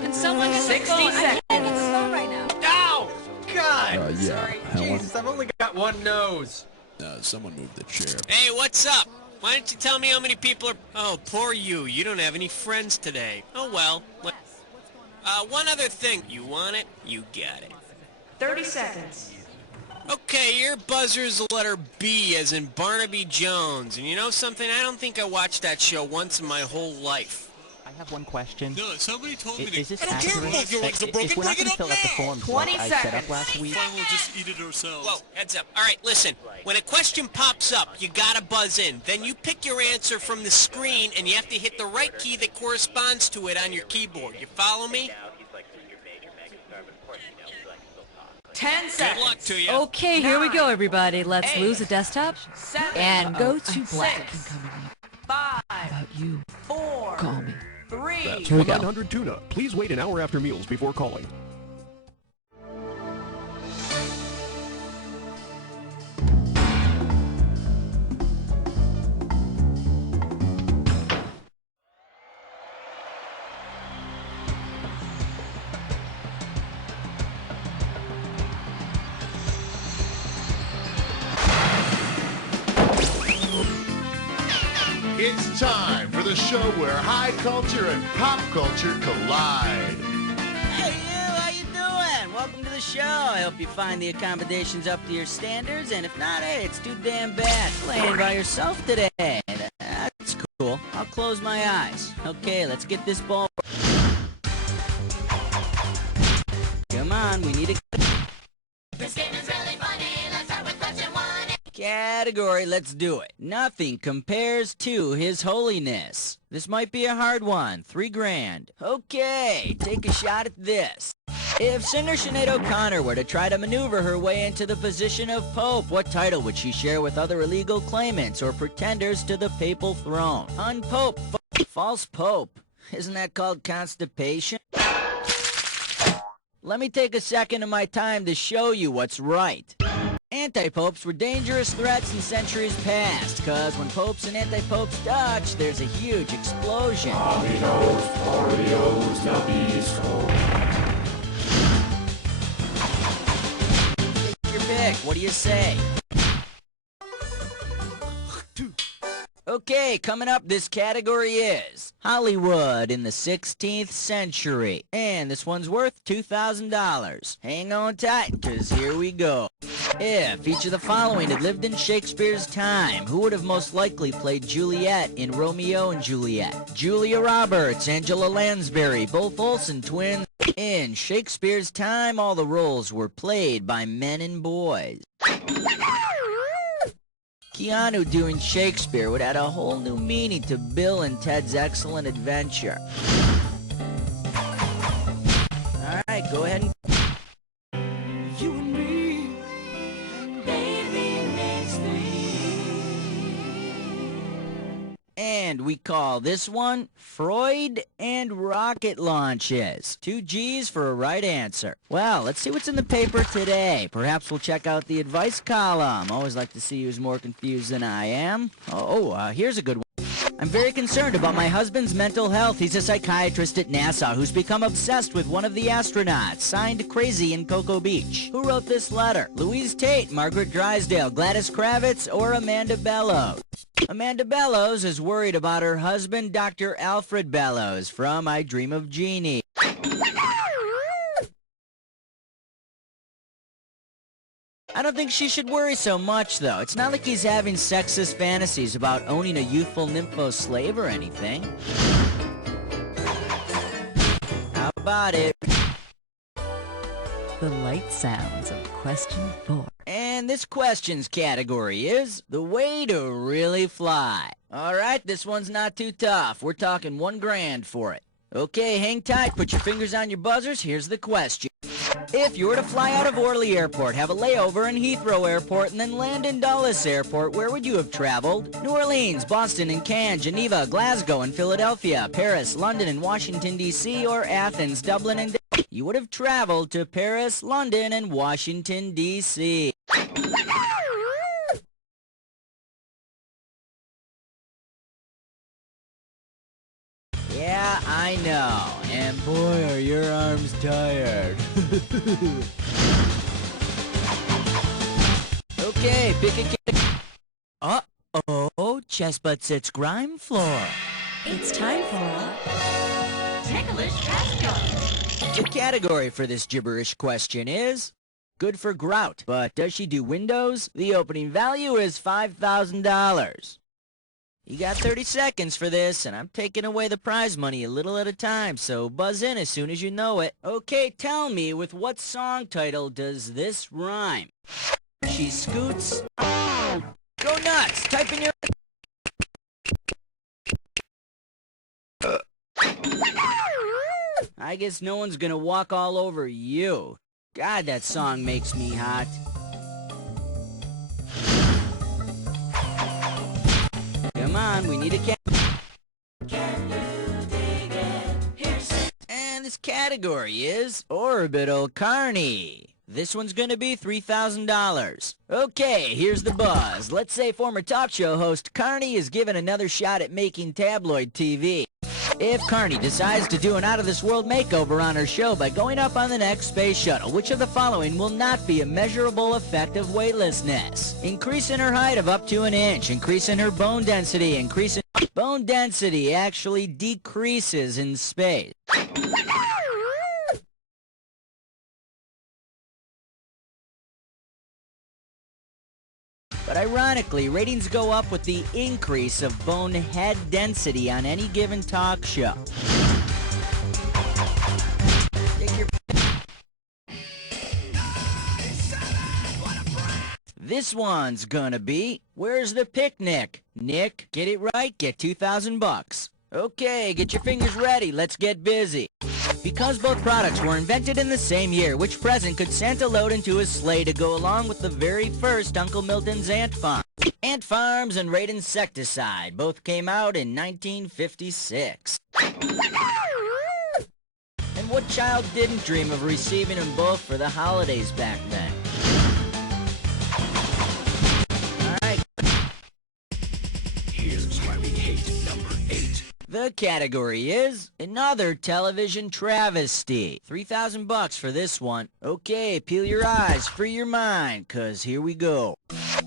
Can someone get the 60 phone? I seconds. can't get the phone right now. Ow! God! Yeah. Sorry. Helen? Jesus, I've only got one nose. Someone moved the chair. Hey, what's up? Why don't you tell me how many people are... Oh, poor you. You don't have any friends today. Oh, well. One other thing. You want it? You got it. 30 seconds. Okay, your buzzer's the letter B as in Barnaby Jones. And you know something? I don't think I watched that show once in my whole life. I have one question. No, somebody told me to... Is this I don't care accurate? if your legs are broken, If we're not bring going it to up fill out the now! forms 20 like I set up seconds. last week... Fine, we'll just eat it ourselves. Whoa, heads up. All right, listen. When a question pops up, you gotta buzz in. Then you pick your answer from the screen, and you have to hit the right key that corresponds to it on your keyboard. You follow me? 10 Good seconds. luck to you. Okay, here we go, everybody. Let's 8, lose a desktop 7, and go to black. 6, 5, About you. 4, Call me. 3, Here we go. 900 tuna. Please wait an hour after meals before calling. It's time for the show where high culture and pop culture collide. Hey, you, how you doing? Welcome to the show. I hope you find the accommodations up to your standards, and if not, hey, it's too damn bad. Playing by yourself today. That's cool. I'll close my eyes. Okay, let's get this ball. Come on, we need a... This game is really funny. Let's start with question 1. Category, let's do it. Nothing compares to His Holiness. This might be a hard one. $3,000. Okay, take a shot at this. If singer Sinead O'Connor were to try to maneuver her way into the position of Pope, what title would she share with other illegal claimants or pretenders to the papal throne? Unpope. False Pope. Isn't that called constipation? Let me take a second of my time to show you what's right. Anti-popes were dangerous threats in centuries past, because when popes and anti-popes touch, there's a huge explosion. Take your pick. What do you say? Okay, coming up, this category is Hollywood in the 16th century. And this one's worth $2,000. Hang on tight, because here we go. If each of the following had lived in Shakespeare's time, who would have most likely played Juliet in Romeo and Juliet? Julia Roberts, Angela Lansbury, both Olsen twins. In Shakespeare's time, all the roles were played by men and boys. Keanu doing Shakespeare would add a whole new meaning to Bill and Ted's Excellent Adventure. Alright, go ahead and... You and me, baby, makes and we call this one Freud and Rocket Launches. 2 G's for a right answer. Well, let's see what's in the paper today. Perhaps we'll check out the advice column. Always like to see who's more confused than I am. Here's a good one. I'm very concerned about my husband's mental health. He's a psychiatrist at NASA who's become obsessed with one of the astronauts. Signed, Crazy in Cocoa Beach. Who wrote this letter? Louise Tate, Margaret Drysdale, Gladys Kravitz, or Amanda Bellows? Amanda Bellows is worried about her husband, Dr. Alfred Bellows, from I Dream of Jeannie. I don't think she should worry so much, though. It's not like he's having sexist fantasies about owning a youthful nympho slave or anything. How about it? The light sounds of question 4. And this questions category is the way to really fly. Alright, this one's not too tough. We're talking $1,000 for it. Okay, hang tight, put your fingers on your buzzers. Here's the question. If you were to fly out of Orly Airport, have a layover in Heathrow Airport, and then land in Dulles Airport, where would you have traveled? New Orleans, Boston and Cannes, Geneva, Glasgow and Philadelphia, Paris, London and Washington, D.C., or Athens, Dublin and... You would have traveled to Paris, London, and Washington, D.C. Yeah, I know. And boy, are your arms tired. Okay, pick a category. Uh-oh, Chessbutt sits Grime Floor. It's time for Ticklish Casco. The category for this gibberish question is good for grout, but does she do windows? The opening value is $5,000. You got 30 seconds for this, and I'm taking away the prize money a little at a time, so buzz in as soon as you know it. Okay, tell me, with what song title does this rhyme? She scoots. Go nuts! Type in your... I guess no one's gonna walk all over you. God, that song makes me hot. Come on, we need a cat. And this category is Orbital Carney. This one's gonna be $3,000. Okay, here's the buzz. Let's say former talk show host Carney is given another shot at making tabloid TV. If Carney decides to do an out-of-this-world makeover on her show by going up on the next space shuttle, which of the following will not be a measurable effect of weightlessness? Increase in her height of up to an inch, increase in her bone density, increase in... Bone density actually decreases in space. But ironically, ratings go up with the increase of bone head density on any given talk show. This one's gonna be, where's the picnic? Nick, get it right, get $2,000. Okay, get your fingers ready, let's get busy. Because both products were invented in the same year, which present could Santa load into his sleigh to go along with the very first Uncle Milton's ant farm? Ant Farms and Raid Insecticide both came out in 1956. And what child didn't dream of receiving them both for the holidays back then? Alright. Here's why we hate number 8. The category is another television travesty. $3,000 for this one. Okay, peel your eyes, free your mind, 'cause here we go.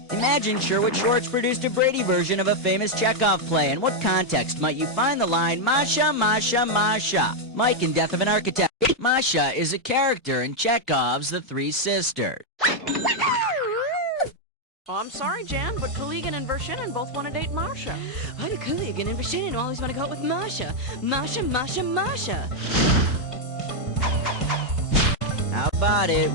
Imagine Sherwood Schwartz produced a Brady version of a famous Chekhov play. In what context might you find the line, Masha, Masha, Masha? Mike in Death of an Architect. Masha is a character in Chekhov's The Three Sisters. Oh, I'm sorry, Jan, but Kaligan and Vershinin both want to date Marsha. Why do Kaligan and Vershinin always want to go out with Masha? Masha, Masha, Masha. How about it?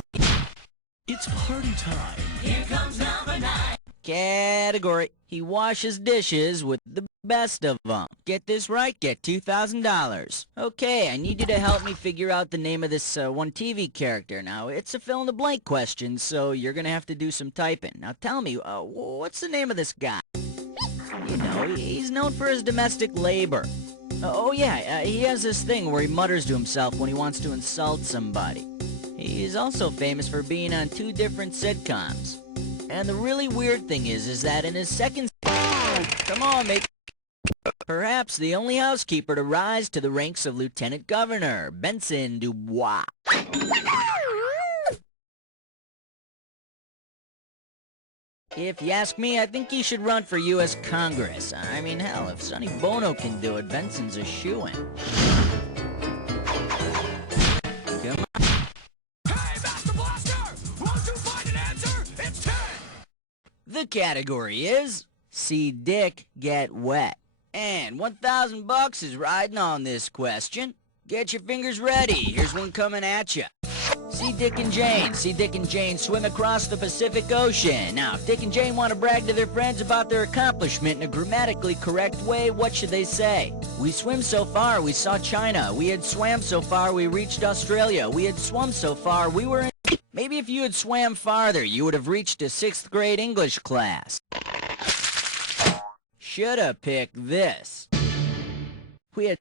It's party time. Here comes number 9. Category. He washes dishes with the best of them. Get this right, get $2,000. Okay, I need you to help me figure out the name of this one TV character. Now, it's a fill-in-the-blank question, so you're gonna have to do some typing. Now, tell me, what's the name of this guy? You know, he's known for his domestic labor. Oh yeah, he has this thing where he mutters to himself when he wants to insult somebody. He's also famous for being on 2 different sitcoms. And the really weird thing is that in his second... Come on, mate. Perhaps the only housekeeper to rise to the ranks of Lieutenant Governor, Benson Dubois. If you ask me, I think he should run for U.S. Congress. I mean, hell, if Sonny Bono can do it, Benson's a shoo-in. Come on. Hey, Master Blaster! Won't you find an answer? It's 10! The category is See Dick Get Wet. And $1,000 is riding on this question. Get your fingers ready. Here's one coming at you. See Dick and Jane. See Dick and Jane swim across the Pacific Ocean. Now, if Dick and Jane want to brag to their friends about their accomplishment in a grammatically correct way, what should they say? We swim so far, we saw China. We had swam so far, we reached Australia. We had swum so far, we were in... Maybe if you had swam farther, you would have reached a 6th grade English class. Shoulda picked this. We had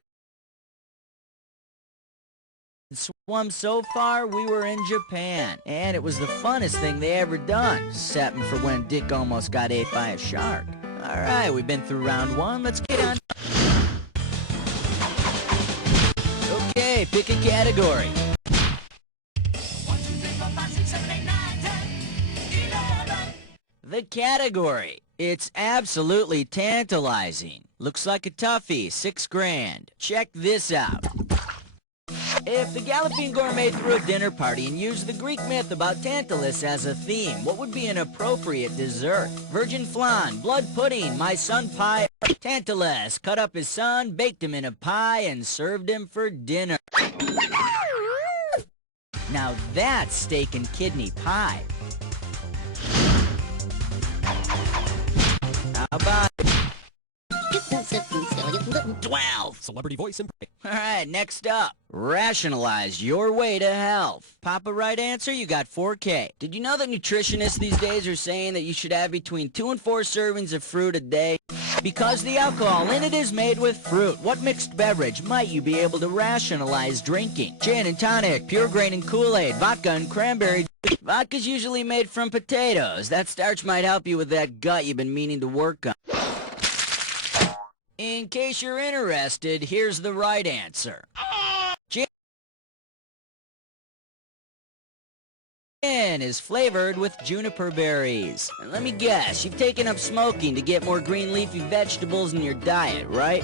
swum so far, we were in Japan. And it was the funnest thing they ever done, except for when Dick almost got ate by a shark. Alright, we've been through round 1. Let's get on. Okay, pick a category. 1, 2, 3, 4, 5, 6, 7, 8, 9, 10, 11. The category. It's absolutely tantalizing. Looks like a toughie, $6 grand. Check this out. If the Galloping Gourmet threw a dinner party and used the Greek myth about Tantalus as a theme, what would be an appropriate dessert? Virgin flan, blood pudding, my son pie. Tantalus cut up his son, baked him in a pie, and served him for dinner. Now that's steak and kidney pie. How about 12. Celebrity voice and Alright, next up. Rationalize your way to health. Pop a right answer, you got $4K. Did you know that nutritionists these days are saying that you should have between 2 and 4 servings of fruit a day? Because the alcohol in it is made with fruit. What mixed beverage might you be able to rationalize drinking? Gin and tonic, pure grain and Kool-Aid, vodka and cranberry. Vodka's usually made from potatoes. That starch might help you with that gut you've been meaning to work on. In case you're interested, here's the right answer. Gin is flavored with juniper berries. And let me guess, you've taken up smoking to get more green leafy vegetables in your diet, right?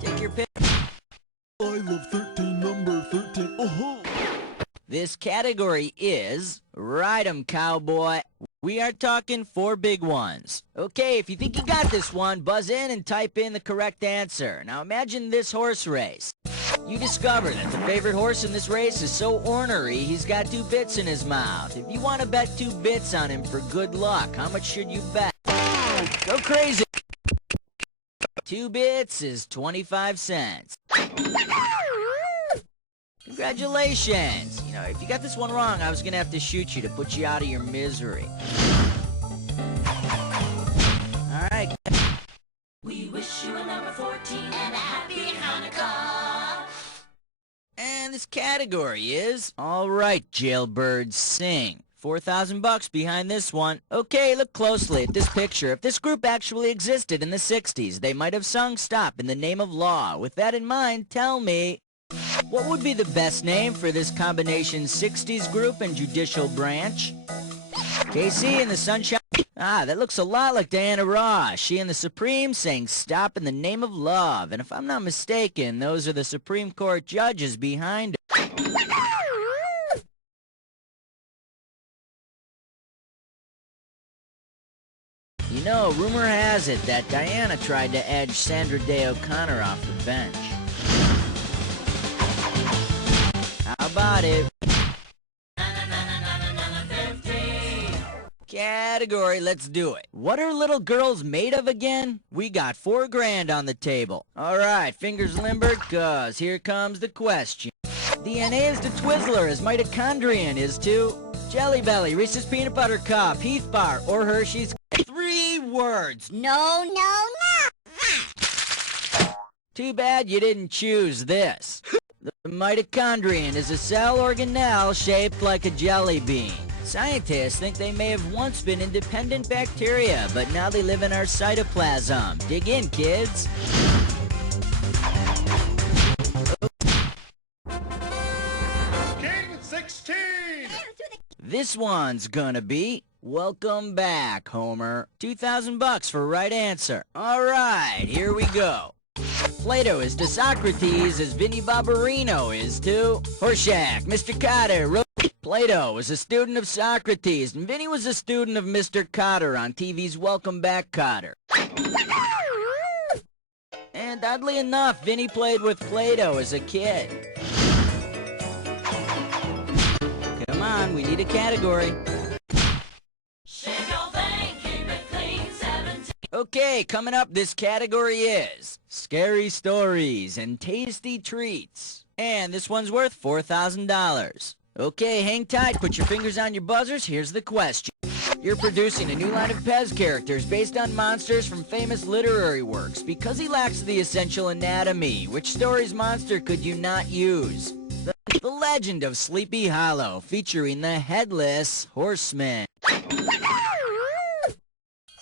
Take your pick. I love 13, number 13. Oh-ho! This category is Ride 'em, Cowboy. We are talking 4 big ones. Okay, if you think you got this one, buzz in and type in the correct answer. Now imagine this horse race. You discover that the favorite horse in this race is so ornery he's got 2 bits in his mouth. If you want to bet 2 bits on him for good luck, how much should you bet? Go crazy! 2 bits is 25 cents. Congratulations! You know, if you got this one wrong, I was gonna have to shoot you to put you out of your misery. Alright. We wish you a number 14 and a happy Hanukkah. And this category is... Alright, jailbirds, sing. $4,000 behind this one. Okay, look closely at this picture. If this group actually existed in the 60s, they might have sung Stop in the Name of Law. With that in mind, tell me... What would be the best name for this combination 60s group and judicial branch? KC and the Sunshine... Ah, that looks a lot like Diana Ross. She and the Supremes sang Stop in the Name of Love. And if I'm not mistaken, those are the Supreme Court judges behind her. You know, rumor has it that Diana tried to edge Sandra Day O'Connor off the bench. How about it? Category, let's do it. What are little girls made of again? We got $4 grand on the table. Alright, fingers limbered, cause here comes the question. DNA is to Twizzler as mitochondrion is to Jelly Belly, Reese's Peanut Butter Cup, Heath Bar, or Hershey's. 3 words. No, no, no. Too bad you didn't choose this. The mitochondrion is a cell organelle shaped like a jelly bean. Scientists think they may have once been independent bacteria, but now they live in our cytoplasm. Dig in, kids. King 16! This one's gonna be... Welcome back, Homer. $2,000 for right answer. Alright, here we go. Plato is to Socrates as Vinnie Barbarino is to Horshack. Mr. Cotter wrote... Plato was a student of Socrates, and Vinnie was a student of Mr. Cotter on TV's Welcome Back, Cotter. And oddly enough, Vinnie played with Plato as a kid. Come on, we need a category. Okay, coming up, this category is Scary Stories and Tasty Treats. And this one's worth $4,000. Okay, hang tight, put your fingers on your buzzers, here's the question. You're producing a new line of Pez characters based on monsters from famous literary works. Because he lacks the essential anatomy, which story's monster could you not use? The Legend of Sleepy Hollow, featuring the Headless Horseman.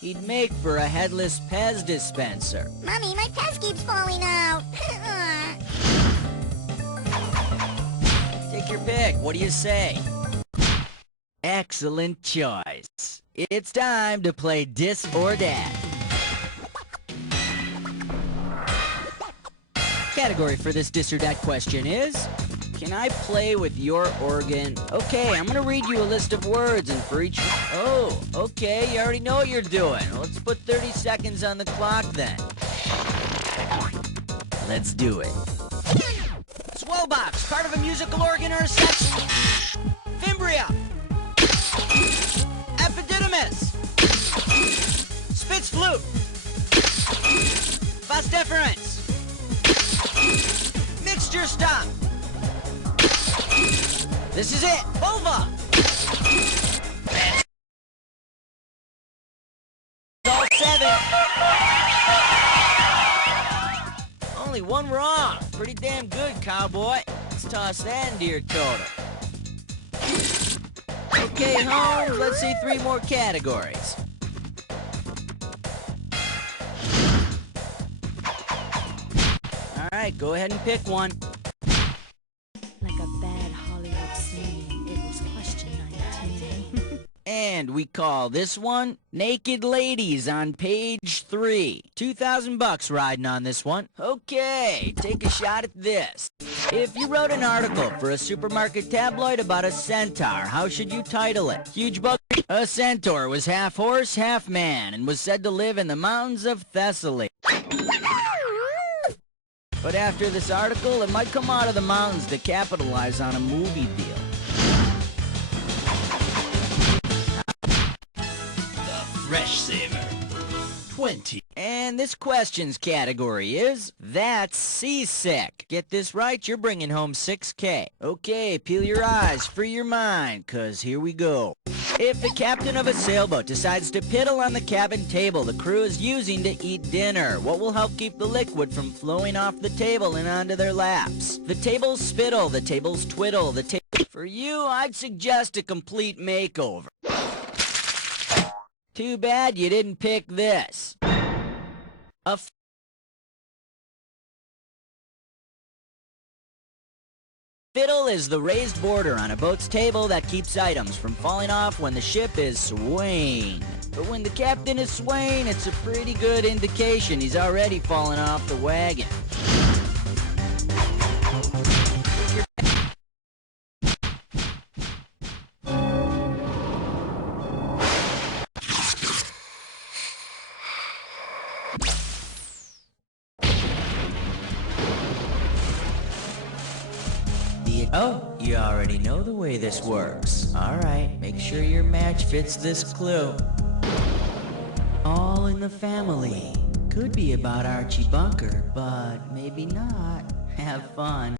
He'd make for a headless Pez dispenser. Mommy, my Pez keeps falling out. Take your pick. What do you say? Excellent choice. It's time to play Dis or Dat. Category for this Dis or Dat question is, can I play with your organ? Okay, I'm gonna read you a list of words, and for each... Oh, okay, you already know what you're doing. Let's put 30 seconds on the clock then. Let's do it. Swell box, part of a musical organ or a section. Fimbria. Epididymis. Spitz flute. Vas deferens. Mixture stop. This is it. Vulva. All 7. Only one wrong. Pretty damn good, cowboy. Let's toss that into your total. Okay, Holmes, let's see 3 more categories. All right, go ahead and pick one. Like a bad Hollywood scene, it was question 19. And we call this one Naked Ladies on page 3. $2,000 riding on this one. Okay, take a shot at this. If you wrote an article for a supermarket tabloid about a centaur, how should you title it? Huge bug. A centaur was half horse, half man, and was said to live in the mountains of Thessaly. But after this article, it might come out of the mountains to capitalize on a movie deal. Fresh Saver. 20. And this questions category is, that's seasick. Get this right, you're bringing home $6K. Okay, peel your eyes, free your mind, cause here we go. If the captain of a sailboat decides to piddle on the cabin table the crew is using to eat dinner, what will help keep the liquid from flowing off the table and onto their laps? The table's spittle, the table's twiddle, the table... For you, I'd suggest a complete makeover. Too bad you didn't pick this. Fiddle is the raised border on a boat's table that keeps items from falling off when the ship is swaying. But when the captain is swaying, it's a pretty good indication he's already fallen off the wagon. Oh, you already know the way this works. Alright, make sure your match fits this clue. All in the Family. Could be about Archie Bunker, but maybe not. Have fun.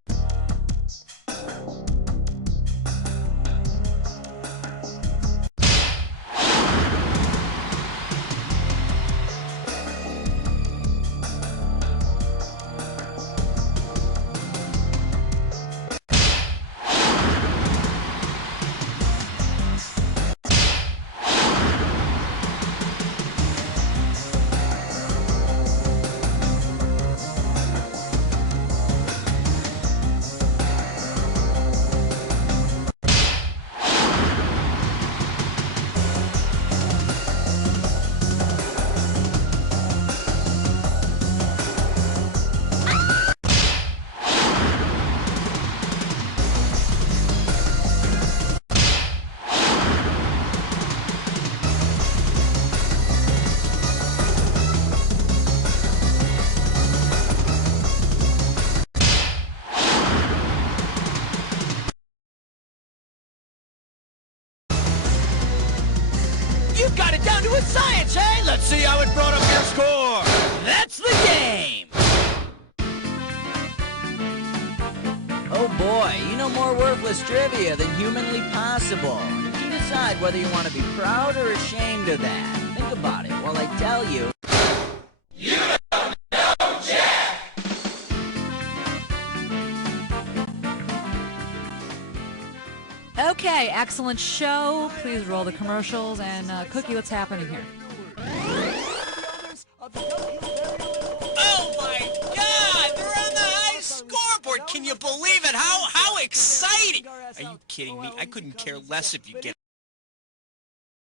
You got it down to a science, hey? Let's see how it brought up your score. That's the game. Oh boy, you know more worthless trivia than humanly possible. You can decide whether you want to be proud or ashamed of that. Think about it while I tell you. You don't know Jack! Okay, excellent show. Please roll the commercials. And Cookie, what's happening here? exciting. Are you kidding me? I couldn't care less if you get